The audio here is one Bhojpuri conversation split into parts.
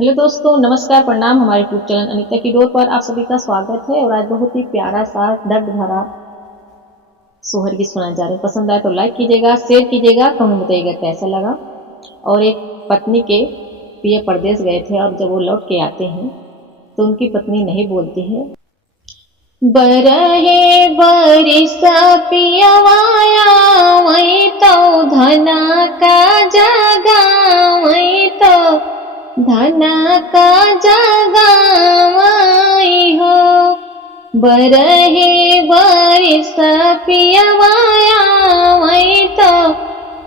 हेलो दोस्तों, नमस्कार, प्रणाम। हमारे यूट्यूब चैनल अनीता की डोर पर आप सभी का स्वागत है। और आज बहुत ही प्यारा सा दर्द भरा सोहर गीत सुनाने जा रहे हैं। पसंद आए तो लाइक कीजिएगा, शेयर कीजिएगा, कमेंट बताइएगा कैसा लगा। और एक पत्नी के पिया परदेश गए थे और जब वो लौट के आते हैं तो उनकी पत्नी नहीं बोलती है। बरहे बरिसा पियवाया वही तो धना का जगा, वही तो धना का जगावाई हो। बरहे बरिस पियवाया वही तो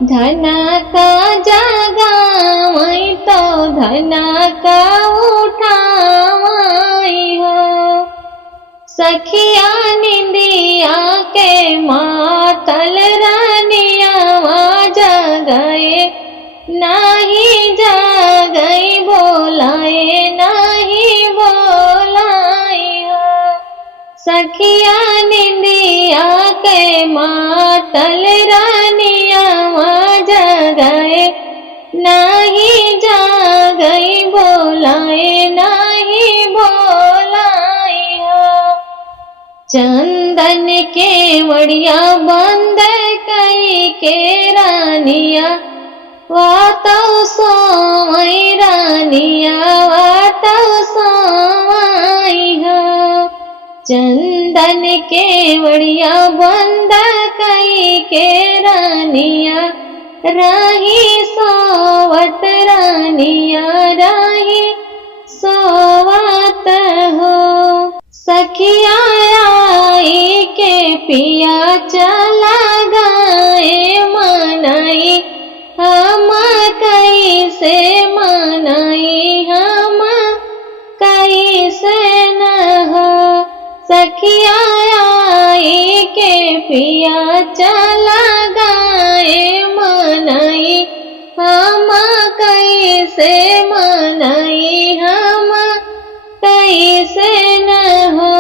धना का जगावाई, तो धना का उठावाई हो। सखिया निंदिया के मातल रानिया जगाए नाही जागई, बोलाए नाही बोलाई हो। सखिया निंदिया के मातल रानिया जगाए नाही जागई, बोलाए नाही बोलाई हो। चंदन के वड़िया बंद कई के रानिया वातौ सोवई, रानिया वातौ सोवई हो। चंदन के वड़िया बंद कई के रानिया राही सोवत, रानिया राही सोवत हो। सखिया आई के पिया चला गए मनाई, हम कैसे मनाई, हम कैसे न हो। सखिया आई के पिया चला गए मनाई, हम कैसे मनाई, हम कैसे न हो।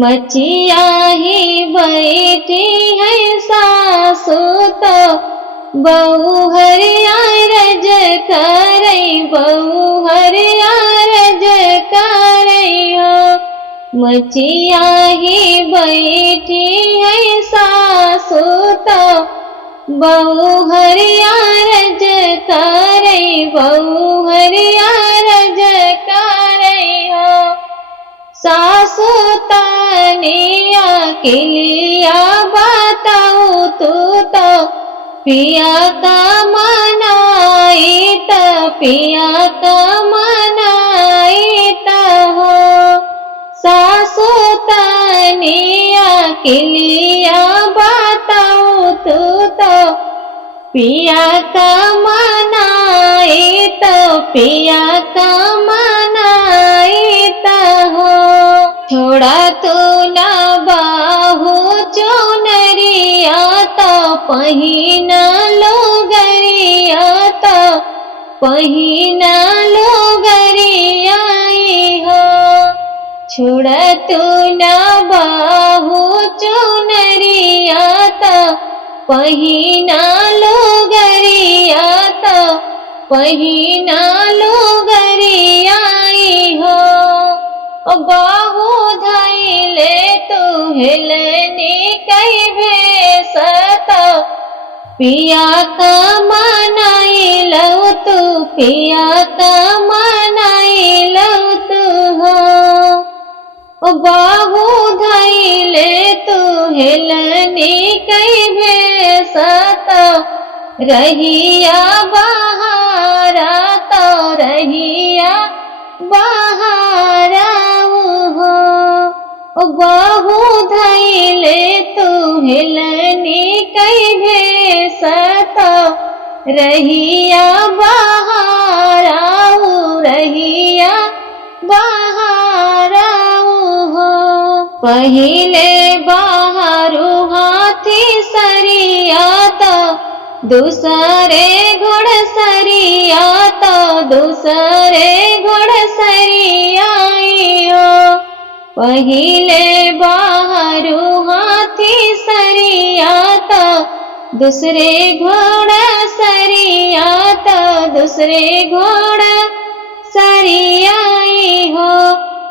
मचिया ही बैठी है सासू तो बहु हरिया रज करई, बहु हरिया रज करई हो। मचिया ही बैठी है सासू तो बहु हरिया रज करई, बहु हरिया रज करई हो। सासू तानिया किलिया बताऊ तू तो पिया का मनाई, तो पिया का मनाई तो हो। सासू तानिया किलिया बताऊ तू तो पिया का मनाई, तो पिया का मनाई तो हो। थोड़ा तो ना बाहू चुनरिया तो पहिना लो गरिया, तो पहिना लो गरिया हो। छोड़ तू ना बाहू चुनरिया तो पहिना लो गरिया, तो पहिना लो गरिया हो। बाहू धैले तू हिलनी कई भेस, तो पिया का मनाई लऊ तू, पिया का मनाई लऊ तू हो। बाहू धैले तू हिलनी कई भेस, तो रहिया बहारा, तो रहिया बहारा हो। बाहू धैले तू हिलनी कई भेस, तो रहिया बहारा हो, रहिया बहारा हो। पहिले बाहरु हाथी सरिया, तो दूसरे घोड़ सरिया, तो दूसरे घोड़ सरिया हो। पहिले बाहरु हाथी सरिया, तो दूसरे घोड़ा सरिया तो दूसरे घोड़ा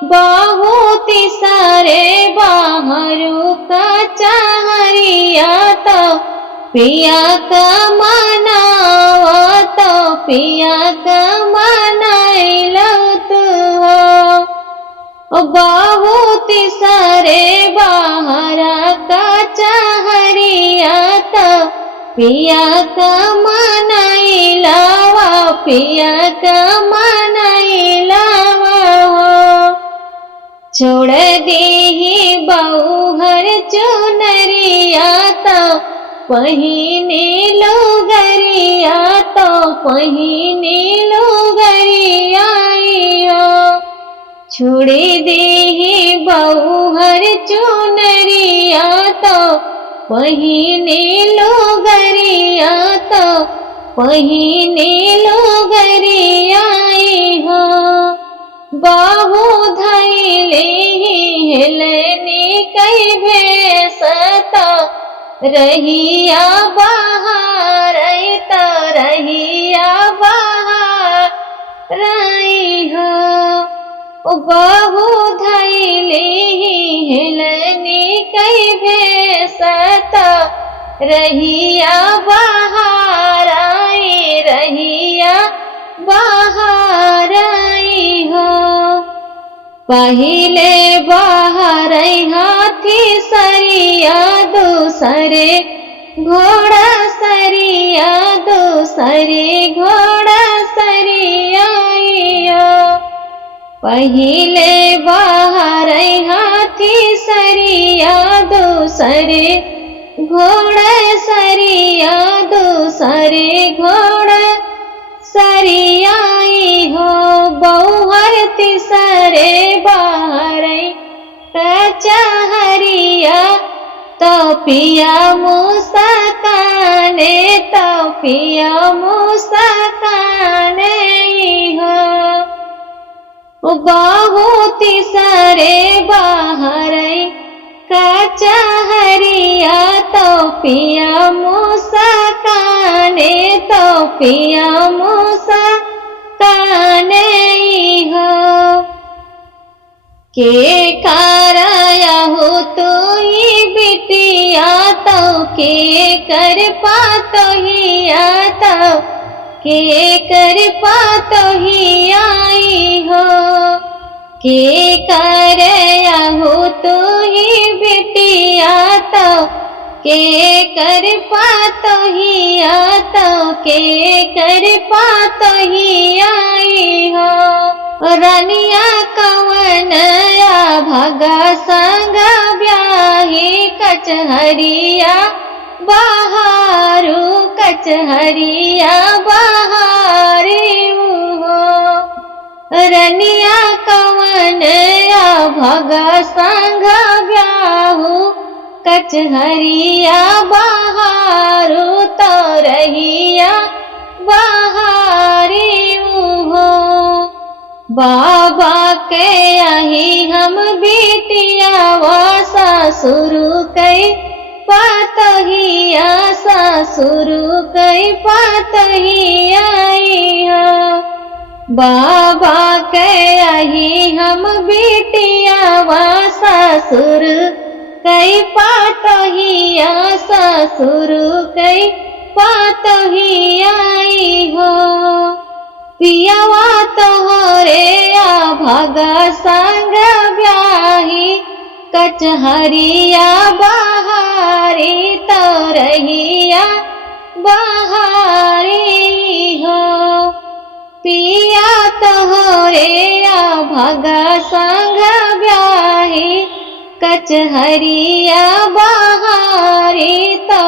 बहुत सारे बाहरों का चाहरिया तो पिया का मनावा तो पिया का मनाइलो तू हो। बहुत सारे बाहर का चाहरिया तो पिया का मनाइलावा पिया का मनाइलावा हो। छोड़ दी बहुहर चुनरिया तो पहिने लुगरिया तो पहिने लुगरिया छोड़ दी बहुहर चुनरिया तो पहिने लुगरिया तो पहिने लुगरिया हो। बाहु धैले हेलनी कई भेस तो रहिया बाहर तो रहिया बाहर हो। बाहु धैले हेलनी कई भेस तो रहिया बाहर रहिया बाहर हो। पहिले बाहर हाथी सरिया दूसरे घोड़ा सरिया दूसरे घोड़ा सरिया पहिले बाहर हाथी सरिया दूसरे घोड़ा सरिया दूसरे घोड़ा सरिया हो। बहुहर तीसरे बाहर कचहरिया तो पिया मुस्काने तो पिया मुस्काने हो। बहुत सारे बाहर कचहरिया तो पिया मुस्काने तो पिया मुस्काने हो। के कराया हो तो ही बिटिया तो के कर पातो ही आता के कर पातो ही आई हो। के कराया हो तो ही बिटिया तो के कर पातो ही आता के कर पातो ही आई हो। रानिया कवनया भगा संग ब्याही कचहरिया बहारू कचहरिया बहारी हो। रनिया कवनया भगा संग ब्याहू कचहरिया बहारू तो रहिया बहारी हो। बाबा के यही हम बेटिया वा सासुरु कई पातहिया सासुरु कई पातहिया बाबा के यही हम बेटिया वा सासुर कई पातहिया सासुरु कई पातहिया हो। पियावा तोहरे आ भगा संग ब्याही कचहरिया बहारी तो रहिया बहारी हो। पिया तोहरे आ भगा संग ब्याही कचहरिया बहारी तो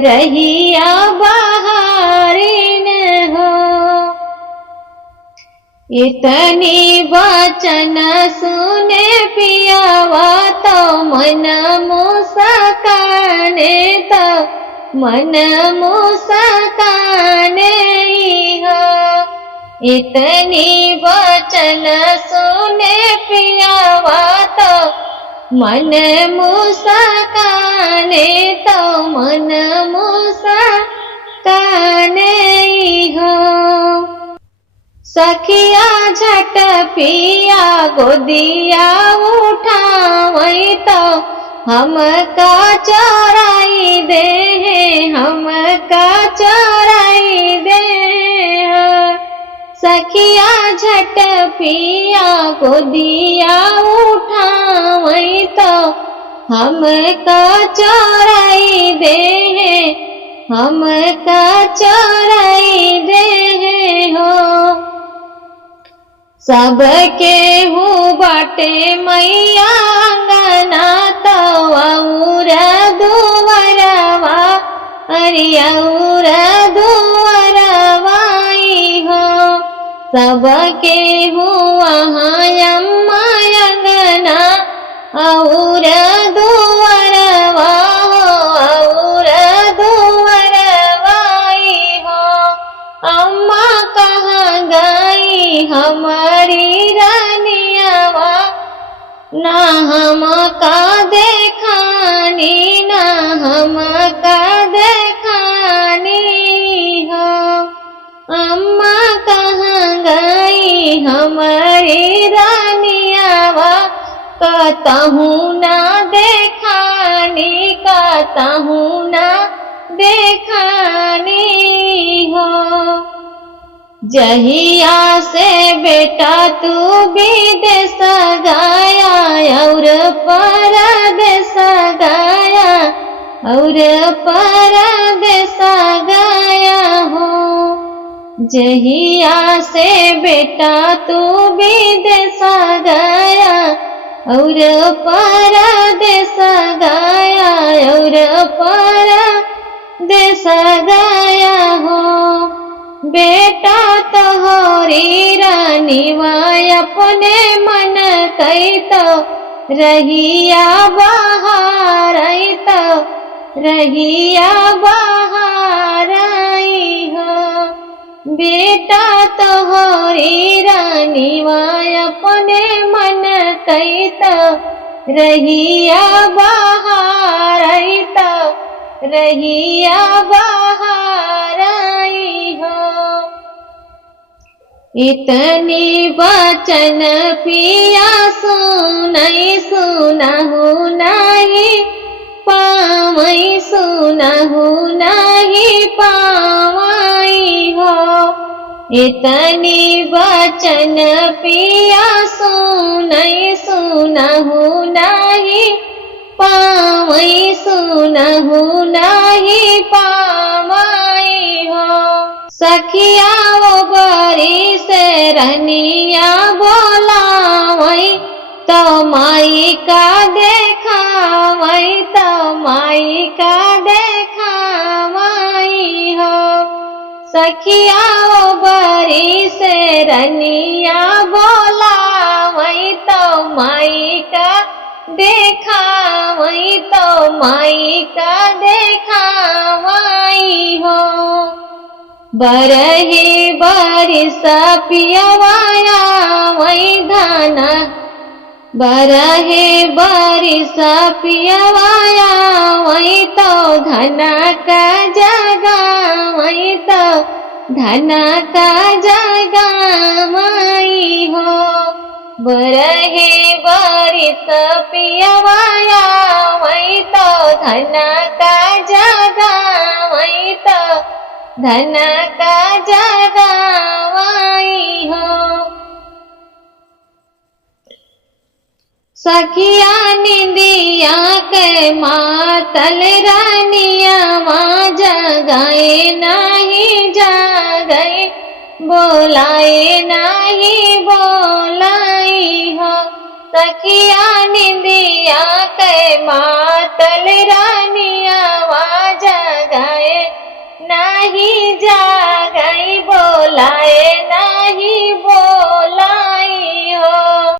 रहिया बहारी न हो। इतनी वचन सुने पियावा तो मन मुस्काने तो मन मुस्काने हो। इतनी वचन सुने पियावा तो मन मुस्काने तो मन मुस्काने हो। सखिया झट पिया गोदिया उठावई तो हमका चोराई दे, हमका चोराई दे। सखिया झट पिया गोदिया उठावई तो हमका चोराई दे, हमका चोराई दे हो। सबके हूँ बाटे मैया अंगना तो और दुवरवा, अरे और दुवरवाई हो। सबके हूँ वहाँ अम्मा अंगना और दुवरवा हो, और दुवरवाई हो। अम्मा कहाँ गई हमारी रानियावा, ना हमका देखानी, ना हमका देखानी हो। अम्मा कहाँ गई हमारी रानियावा, कहूँ ना देखानी, कहूँ ना देखानी हो। जहिया से बेटा तू विदेश गया और परदेश गया, और परदेश गया हो। जहिया से बेटा तू विदेश गया और परदेश गया, और परदेश गया हो। बेटा तोहरी रानीवा अपने मन कई तो रहिया बाहर आई, तो रहिया बाहर आई हो। बेटा तोहरी रानीवा अपने मन कई तो रहिया बाहर आई, तो रहिया बाहर आई हो। इतनी वचन पिया सुनई सुनहु नहीं पावई, सुनहु नहीं पावई हो। इतनी वचन पिया सुनई सुनहु नहीं पावई, सुनहु नहीं पावई हो। सखिया वो बरी से रनिया बोलावई तो माई का देखावई, तो माई का देखावई हो। सखिया वो बरी से रनिया बोलावई तो माई का देखावई, तो माई का देखावई हो। बरही बारिश पियवाया वही धाना, बरही बारिश पियवाया वही तो धना का जगा, वही तो धना का जगा माई हो। बरही बारिश पियवाया वही तो धना का जगा, वही तो धना का जगावाई हो। सखिया निंदिया के मातल रानिया माँ जगाए नहीं जागए, बोलाए नहीं बोलाई हो। सखिया निंदिया के मातल रानिया माँ जगाए नहीं जागई, बोलाए नहीं बोलाई।